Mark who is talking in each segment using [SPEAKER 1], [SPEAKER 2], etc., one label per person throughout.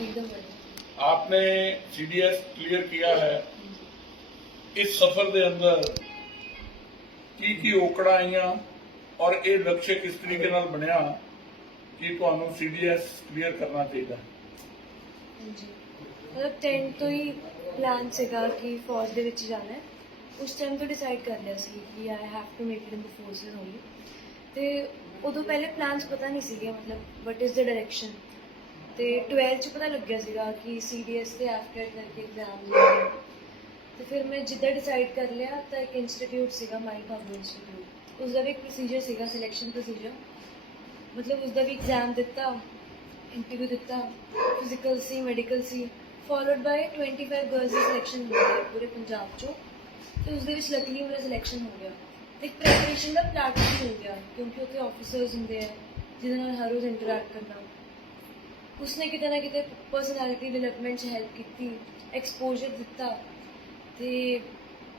[SPEAKER 1] एकदम बढ़िया
[SPEAKER 2] आपने सीडीएस क्लियर किया है ਇਸ ਸਫ਼ਰ ਦੇ ਅੰਦਰ ਕੀ ਕੀ ਔਕੜਾਂ ਆਈਆਂ ਔਰ ਇਹ ਲਕਸ਼ਯ ਕਿਸ ਤਰੀਕੇ ਨਾਲ ਬਣਿਆ ਕਿ ਤੁਹਾਨੂੰ ਸੀਡੀਐਸ ਕਲੀਅਰ ਕਰਨਾ ਚਾਹੀਦਾ
[SPEAKER 1] ਜੀ ਮਤਲਬ 10 ਤੋਂ ਹੀ ਪਲਾਨ ਸੀਗਾ ਕਿ ਫੌਜ ਦੇ ਵਿੱਚ ਜਾਣਾ ਹੈ ਉਸ ਟਾਈਮ ਤੋਂ ਡਿਸਾਈਡ ਕਰ ਲਿਆ ਸੀ ਕਿ I have to make it in the forces only ਤੇ ਉਦੋਂ ਪਹਿਲੇ ਪਲਾਨਸ ਪਤਾ ਨਹੀਂ ਸੀਗੇ ਮਤਲਬ ਵਟ ਇਜ਼ ਦ ਡਾਇਰੈਕਸ਼ਨ ਤੇ 12th ਚ ਪਤਾ ਲੱਗਿਆ ਸੀਗਾ ਕਿ ਸੀਡੀਐਸ ਤੇ ਆਫਟਰ ਕਰਕੇ ਐਗਜ਼ਾਮ ਹੋਣਗੇ ਤੇ ਫਿਰ ਮੈਂ ਜਿੱਦਾਂ ਡਿਸਾਈਡ ਕਰ ਲਿਆ, ਤਾਂ ਇੱਕ ਇੰਸਟੀਟਿਊਟ ਸੀਗਾ ਮਾਈ ਭਾਗੋ ਇੰਸਟੀਟਿਊਟ ਉਸ ਦਾ ਵੀ ਇੱਕ ਪ੍ਰੋਸੀਜਰ ਸੀਗਾ ਸਿਲੈਕਸ਼ਨ ਪ੍ਰੋਸੀਜਰ ਮਤਲਬ ਉਸ ਦਾ ਵੀ ਐਗਜ਼ਾਮ ਦਿੱਤਾ ਇੰਟਰਵਿਊ ਦਿੱਤਾ ਫਿਜ਼ੀਕਲ ਸੀ ਮੈਡੀਕਲ ਸੀ ਫਾਲੋਡ ਬਾਈ 25 ਗਰਲਸ ਦੀ ਸਿਲੈਕਸ਼ਨ ਹੋਈ ਹੈ ਪੂਰੇ ਪੰਜਾਬ ਚੋਂ। ਤੇ ਉਸ ਦੇ ਵਿੱਚ ਲੱਕਲੀ ਮੇਰਾ ਸਿਲੈਕਸ਼ਨ ਹੋ ਗਿਆ। ਤੇ ਇੱਕ ਪ੍ਰੈਪਰੇਸ਼ਨ ਦਾ ਪਲੈਟਫਾਰਮ ਹੋ ਗਿਆ, ਕਿਉਂਕਿ ਉੱਥੇ ਆਫੀਸਰਸ ਹੁੰਦੇ ਆ, ਜਿਹਦੇ ਨਾਲ ਹਰ ਰੋਜ਼ ਇੰਟਰੈਕਟ ਕਰਨਾ। ਉਸਨੇ ਕਿਤੇ ਨਾ ਕਿਤੇ ਪਰਸਨੈਲਿਟੀ ਡਿਵੈਲਪਮੈਂਟ 'ਚ ਹੈਲਪ ਕੀਤੀ ਐਕਸਪੋਜ਼ਰ ਦਿੱਤਾ ਤੇ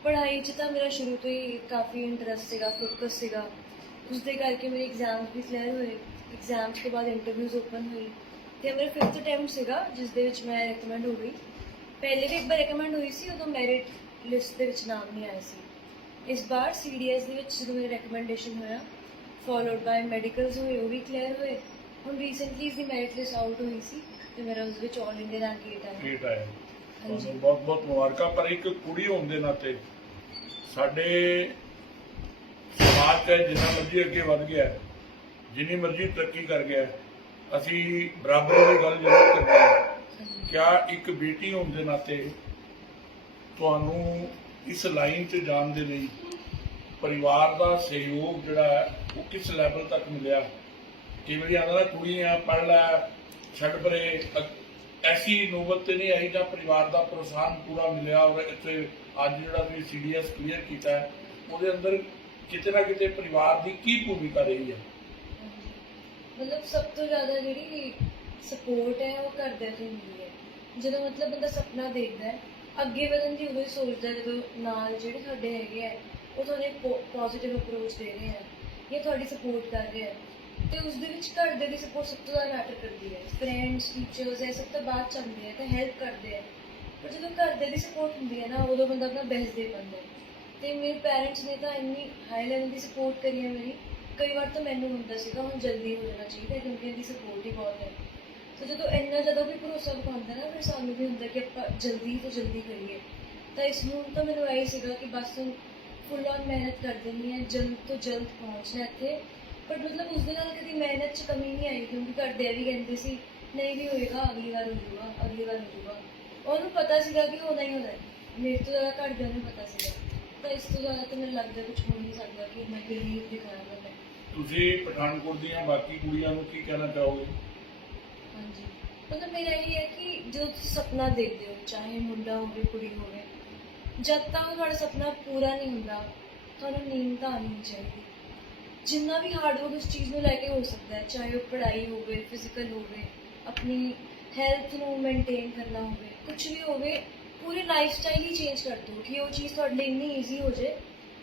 [SPEAKER 1] ਪੜ੍ਹਾਈ 'ਚ ਤਾਂ ਮੇਰਾ ਸ਼ੁਰੂ ਤੋਂ ਹੀ ਕਾਫੀ ਇੰਟਰਸਟ ਸੀਗਾ ਫੋਕਸ ਸੀਗਾ। ਉਸ ਦੇ ਕਰਕੇ ਮੇਰੇ ਐਗਜ਼ਾਮਸ ਵੀ ਕਲੀਅਰ ਹੋਏ। ਐਗਜ਼ਾਮਸ ਤੋਂ ਬਾਅਦ ਇੰਟਰਵਿਊਜ਼ ਓਪਨ ਹੋਈ ਤੇ ਮੇਰਾ ਫਿਫਥ ਅਟੈਂਪਟ ਸੀਗਾ, ਜਿਸ ਦੇ ਵਿੱਚ ਮੈਂ ਰეკਮੈਂਡ ਹੋ ਗਈ। ਪਹਿਲੇ ਵੀ ਇੱਕ ਵਾਰ ਰეკਮੈਂਡ ਹੋਈ ਸੀ, ਉਦੋਂ ਮੈਰਿਟ ਲਿਸਟ ਦੇ ਵਿੱਚ ਨਾਮ ਨਹੀਂ ਆਇਆ ਸੀ। ਇਸ ਵਾਰ ਸੀਡੀਐਸ ਦੇ ਵਿੱਚ ਜਦੋਂ ਮੇਰਾ ਰეკਮੈਂਡੇਸ਼ਨ ਹੋਇਆ ਫਾਲੋਡ ਬਾਈ ਮੈਡੀਕਲਸ ਹੋਏ, ਉਹ ਵੀ ਕਲੀਅਰ ਹੋਏ। ਹੁਣ ਰੀਸੈਂਟਲੀ ਇਸ ਦੀ ਮੈਰਿਟ ਲਿਸਟ ਆਊਟ ਹੋਈ ਸੀ ਤੇ ਮੇਰਾ ਉਸ ਵਿੱਚ ਆਲ ਇੰਡੀਆ ਰੈਂਕ 8 ਆਇਆ।
[SPEAKER 2] ਠੀਕ ਹੈ
[SPEAKER 1] ਹਾਂਜੀ।
[SPEAKER 2] ਤੁਹਾਨੂੰ ਬਹੁਤ ਬਹੁਤ ਮੁਬਾਰਕਾਂ। ਪਰ ਇੱਕ ਕੁੜੀ ਹੋਣ ਦੇ ਨਾਤੇ ਸਾਡੇ ਸਮਾਜ ਚਾਹੇ ਜਿੰਨਾ ਮਰਜ਼ੀ ਅੱਗੇ ਵਧ ਗਿਆ ਹੈ, ਜਿੰਨੀ ਮਰਜ਼ੀ ਤਰੱਕੀ ਕਰ ਗਿਆ ਹੈ, ਅਸੀਂ ਬਰਾਬਰੀ ਦੀ ਗੱਲ ਜ਼ਰੂਰ ਕਰਦੇ ਹਾਂ। ਕਿਆ ਇੱਕ ਬੇਟੀ ਹੋਣ ਦੇ ਨਾਤੇ ਤੁਹਾਨੂੰ ਇਸ ਲਾਈਨ 'ਚ ਜਾਣ ਦੇ ਲਈ ਪਰਿਵਾਰ ਦਾ ਸਹਿਯੋਗ ਜਿਹੜਾ ਹੈ ਉਹ ਕਿਸ ਲੈਵਲ ਤੱਕ ਮਿਲਿਆ? ਕਈ ਵਾਰੀ ਆਉਂਦਾ ਕੁੜੀਆਂ ਪੜ੍ਹ ਲੈ, ਛੱਡ ਪਰੇ, ਅ- ਐਸੀ ਨੌਬਤ ਤੇ ਨਹੀਂ ਆਈ ਜਾਂ ਪਰਿਵਾਰ ਦਾ ਪ੍ਰੋਤਸਾਹਨ ਪੂਰਾ ਮਿਲਿਆ ਔਰ ਇੱਥੇ ਅੱਜ ਜਿਹੜਾ ਤੁਸੀਂ ਸੀਡੀਐਸ ਕਲੀਅਰ ਕੀਤਾ ਉਹਦੇ ਅੰਦਰ ਕਿਤੇ ਨਾ ਕਿਤੇ ਪਰਿਵਾਰ ਦੀ ਕੀ ਭੂਮਿਕਾ ਰਹੀ ਹੈ?
[SPEAKER 1] ਮਤਲਬ ਸਭ ਤੋਂ ਜ਼ਿਆਦਾ ਜਿਹੜੀ ਸਪੋਰਟ ਹੈ ਉਹ ਘਰਦਿਆਂ ਤੋਂ ਮਿਲਦੀ ਹੈ। ਜਦੋਂ ਮਤਲਬ ਬੰਦਾ ਸੁਪਨਾ ਦੇਖਦਾ ਹੈ, ਅੱਗੇ ਵਧਣ ਦੀ ਉਦੋਂ ਸੋਚਦਾ ਹੈ, ਜਦੋਂ ਨਾਲ ਜਿਹੜੇ ਤੁਹਾਡੇ ਹੈਗੇ ਆ ਉਹ ਤੁਹਾਨੂੰ ਪੋਜ਼ਿਟਿਵ ਅਪਰੋਚ ਦੇ ਰਹੇ ਆ ਜਾਂ ਤੁਹਾਡੀ ਸਪੋਰਟ ਕਰ ਰਹੇ ਆ ਤੇ ਉਸ ਦੇ ਵਿੱਚ ਘਰਦੇ ਦੀ ਸਪੋਰਟ ਸਭ ਤੋਂ ਜ਼ਿਆਦਾ ਮੈਟਰ ਕਰਦੀ ਹੈ। ਫਰੈਂਡਸ ਟੀਚਰਸ ਇਹ ਸਭ ਤਾਂ ਬਾਅਦ ਚ ਆਉਂਦੇ ਆ ਤੇ ਹੈਲਪ ਕਰਦੇ ਆ ਪਰ ਜਦੋਂ ਘਰਦੇ ਦੀ ਸਪੋਰਟ ਹੁੰਦੀ ਹੈ ਨਾ, ਉਦੋਂ ਬੰਦਾ ਆਪਣਾ ਬੈਸਟ ਦੇ ਪਾਉਂਦਾ ਹੈ। ਤੇ ਮੇਰੇ ਪੈਰੈਂਟਸ ਨੇ ਤਾਂ ਇੰਨੀ ਹਾਈ ਲੈਵਲ ਦੀ ਸਪੋਰਟ ਕਰੀ ਹੈ ਮੇਰੀ। ਕਈ ਵਾਰ ਤਾਂ ਮੈਨੂੰ ਹੁੰਦਾ ਸੀਗਾ, ਹੁਣ ਜਲਦੀ ਹੋ ਜਾਣਾ ਚਾਹੀਦਾ ਕਿਉਂਕਿ ਇਹਦੀ ਸਪੋਰਟ ਹੀ ਬਹੁਤ ਹੈ। ਤੇ ਜਦੋਂ ਇੰਨਾ ਜ਼ਿਆਦਾ ਵੀ ਭਰੋਸਾ ਵਿਖਾਉਂਦਾ ਨਾ, ਫਿਰ ਸਾਨੂੰ ਵੀ ਹੁੰਦਾ ਕਿ ਆਪਾਂ ਜਲਦੀ ਤੋਂ ਜਲਦੀ ਕਰੀਏ। ਤਾਂ ਇਸ ਨੂੰ ਤਾਂ ਮੈਨੂੰ ਆਈ ਸੀਗਾ ਕਿ ਬਸ ਫੁੱਲ ਔਨ ਮਿਹਨਤ ਕਰ ਦੇਣੀ ਹੈ, ਜਲਦ ਤੋਂ ਜਲਦ ਪਹੁੰਚਣਾ ਇੱਥੇ। ਪਰ ਮਤਲਬ ਉਸ ਦੇ ਨਾਲ ਕਦੀ ਮਿਹਨਤ 'ਚ ਕਮੀ ਨਹੀਂ ਆਈ ਕਿਉਂਕਿ ਘਰਦੇ ਵੀ ਕਹਿੰਦੇ ਸੀ ਨਹੀਂ ਵੀ ਹੋਏਗਾ ਅਗਲੀ ਵਾਰ ਹੋ ਜਾਊਗਾ ਅਗਲੀ ਵਾਰ ਹੋ ਜਾਊਗਾ। ਉਹਨੂੰ ਪਤਾ ਸੀਗਾ ਕਿ ਹੋਣਾ ਹੀ ਹੋਣਾ ਹੈ। ਮੇਰੇ ਤੋਂ ਜ਼ਿਆਦਾ ਘਰਦਿਆਂ ਨੂੰ ਪਤਾ ਸੀਗਾ। ਤਾਂ ਇਸ ਤੋਂ ਜ਼ਿਆਦਾ ਤਾਂ ਮੈਨੂੰ ਲੱਗਦਾ ਕੁਝ ਹੋ ਨਹੀਂ ਸਕਦਾ ਕਿ ਮੈਂ ਬਿਲੀਵ ਦਿਖਾਇਆ ਮੈਂ
[SPEAKER 2] ਤੁਸੀਂ ਪਠਾਨਕੋਟ ਦੀਆਂ ਬਾਕੀ ਕੁੜੀਆਂ ਨੂੰ ਕੀ ਕਹਿਣਾ ਚਾਹੋਗੇ?
[SPEAKER 1] ਹਾਂਜੀ। ਮਤਲਬ ਮੇਰਾ ਇਹ ਹੈ ਕਿ ਜੋ ਤੁਸੀਂ ਸੁਪਨਾ ਦੇਖਦੇ ਹੋ ਚਾਹੇ ਮੁੰਡਾ ਹੋਵੇ ਕੁੜੀ ਹੋਵੇ ਜਦ ਤੱਕ ਤੁਹਾਡਾ ਸੁਪਨਾ ਪੂਰਾ ਨਹੀਂ ਹੁੰਦਾ ਤੁਹਾਨੂੰ ਨੀਂਦ ਤਾਂ ਆਉਣੀ ਨਹੀਂ ਚਾਹੀਦੀ। ਜਿੰਨਾ ਵੀ ਹਾਰਡ ਵਰਕ ਉਸ ਚੀਜ਼ ਨੂੰ ਲੈ ਕੇ ਹੋ ਸਕਦਾ ਹੈ ਚਾਹੇ ਉਹ ਪੜ੍ਹਾਈ ਹੋਵੇ ਫਿਜ਼ੀਕਲ ਹੋਵੇ ਆਪਣੀ ਹੈਲਥ ਨੂੰ ਮੇਨਟੇਨ ਕਰਨਾ ਹੋਵੇ ਕੁਝ ਵੀ ਹੋਵੇ ਪੂਰੀ ਲਾਈਫ ਸਟਾਈਲ ਹੀ ਚੇਂਜ ਕਰ ਦਿਓ ਕਿ ਉਹ ਚੀਜ਼ ਤੁਹਾਡੇ ਲਈ ਇੰਨੀ ਈਜ਼ੀ ਹੋ ਜਾਏ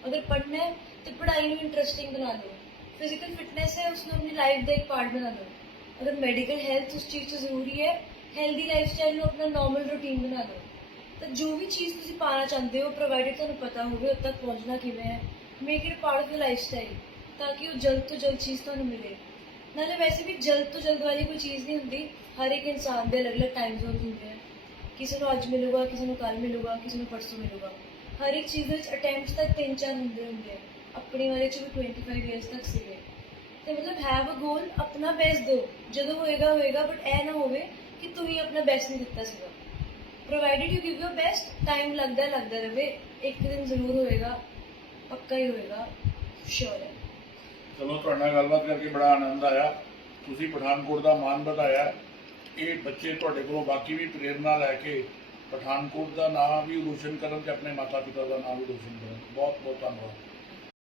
[SPEAKER 1] ਅਗਰ ਪੜ੍ਹਨਾ ਹੈ ਤੇ ਪੜ੍ਹਾਈ ਨੂੰ ਇੰਟਰਸਟਿੰਗ ਬਣਾ ਦਿਓ ਫਿਜ਼ੀਕਲ ਫਿਟਨੈਸ ਹੈ ਉਸ ਨੂੰ ਆਪਣੀ ਲਾਈਫ ਦਾ ਇੱਕ ਪਾਰਟ ਬਣਾ ਦਿਓ ਅਗਰ ਮੈਡੀਕਲ ਹੈਲਥ ਉਸ ਚੀਜ਼ 'ਚ ਜ਼ਰੂਰੀ ਹੈ ਹੈਲਦੀ ਲਾਈਫ ਸਟਾਈਲ ਨੂੰ ਆਪਣਾ ਨਾਰਮਲ ਰੂਟੀਨ ਬਣਾ ਦਿਓ ਤਾਂ ਜੋ ਵੀ ਚੀਜ਼ ਤੁਸੀਂ ਪਾਣਾ ਚਾਹੁੰਦੇ ਹੋ ਪ੍ਰੋਵਾਈਡਡ ਤੁਹਾਨੂੰ ਪਤਾ ਹੋਵੇ ਉੱਥੇ ਤੱਕ ਪਹੁੰਚਣਾ ਕਿਵੇਂ ਹੈ make it part of the lifestyle ਤਾਂ ਕਿ ਉਹ ਜਲਦ ਤੋਂ ਜਲਦ ਚੀਜ਼ ਤੁਹਾਨੂੰ ਮਿਲੇ। ਨਾਲੇ ਵੈਸੇ ਵੀ ਜਲਦ ਤੋਂ ਜਲਦ ਵਾਲੀ ਕੋਈ ਚੀਜ਼ ਨਹੀਂ ਹੁੰਦੀ। ਹਰ ਇੱਕ ਇਨਸਾਨ ਦੇ ਅਲੱਗ-ਅਲੱਗ ਟਾਈਮ ਜ਼ੋਨ ਹੁੰਦੇ ਆ। ਕਿਸੇ ਨੂੰ ਅੱਜ ਮਿਲੂਗਾ, ਕਿਸੇ ਨੂੰ ਕੱਲ ਮਿਲੂਗਾ, ਕਿਸੇ ਨੂੰ ਪਰਸੋਂ ਮਿਲੂਗਾ। ਹਰ ਇੱਕ ਚੀਜ਼ ਵਿੱਚ ਅਟੈਂਪਟਸ ਤਾਂ ਤਿੰਨ ਚਾਰ ਹੁੰਦੇ ਹੁੰਦੇ ਆ। ਆਪਣੀ ਵਾਲੇ ਚ ਵੀ 25 ਇਅਰਸ ਤੱਕ ਸੀਗੇ। ਤੇ ਮਤਲਬ ਹੈਵ ਅ ਗੋਲ ਆਪਣਾ ਬੈਸਟ ਦਿਓ ਜਦੋਂ ਹੋਏਗਾ ਹੋਏਗਾ ਬਟ ਇਹ ਨਾ ਹੋਵੇ ਕਿ ਤੁਸੀਂ ਆਪਣਾ ਬੈਸਟ ਨਹੀਂ ਦਿੱਤਾ ਸੀਗਾ। Provided you give your best time ਲੱਗਦਾ ਲੱਗਦਾ ਰਹੇ ਇੱਕ ਦਿਨ ਜ਼ਰੂਰ ਹੋਏਗਾ, ਪੱਕਾ ਹੀ ਹੋਏਗਾ। ਸ਼ੋਰ ਹੈ।
[SPEAKER 2] ਚਲੋ, ਤੁਹਾਡੇ ਨਾਲ ਗੱਲਬਾਤ ਕਰਕੇ ਬੜਾ ਆਨੰਦ ਆਇਆ। ਤੁਸੀਂ ਪਠਾਨਕੋਟ ਦਾ ਮਾਣ ਵਧਾਇਆ। ਇਹ ਬੱਚੇ ਤੁਹਾਡੇ ਕੋਲੋਂ ਬਾਕੀ ਵੀ ਪ੍ਰੇਰਣਾ ਲੈ ਕੇ ਪਠਾਨਕੋਟ ਦਾ ਨਾਮ ਵੀ ਰੋਸ਼ਨ ਕਰਨ ਤੇ ਆਪਣੇ ਮਾਤਾ ਪਿਤਾ ਦਾ ਨਾਮ ਵੀ ਰੋਸ਼ਨ ਕਰਨ। ਬਹੁਤ ਬਹੁਤ ਧੰਨਵਾਦ।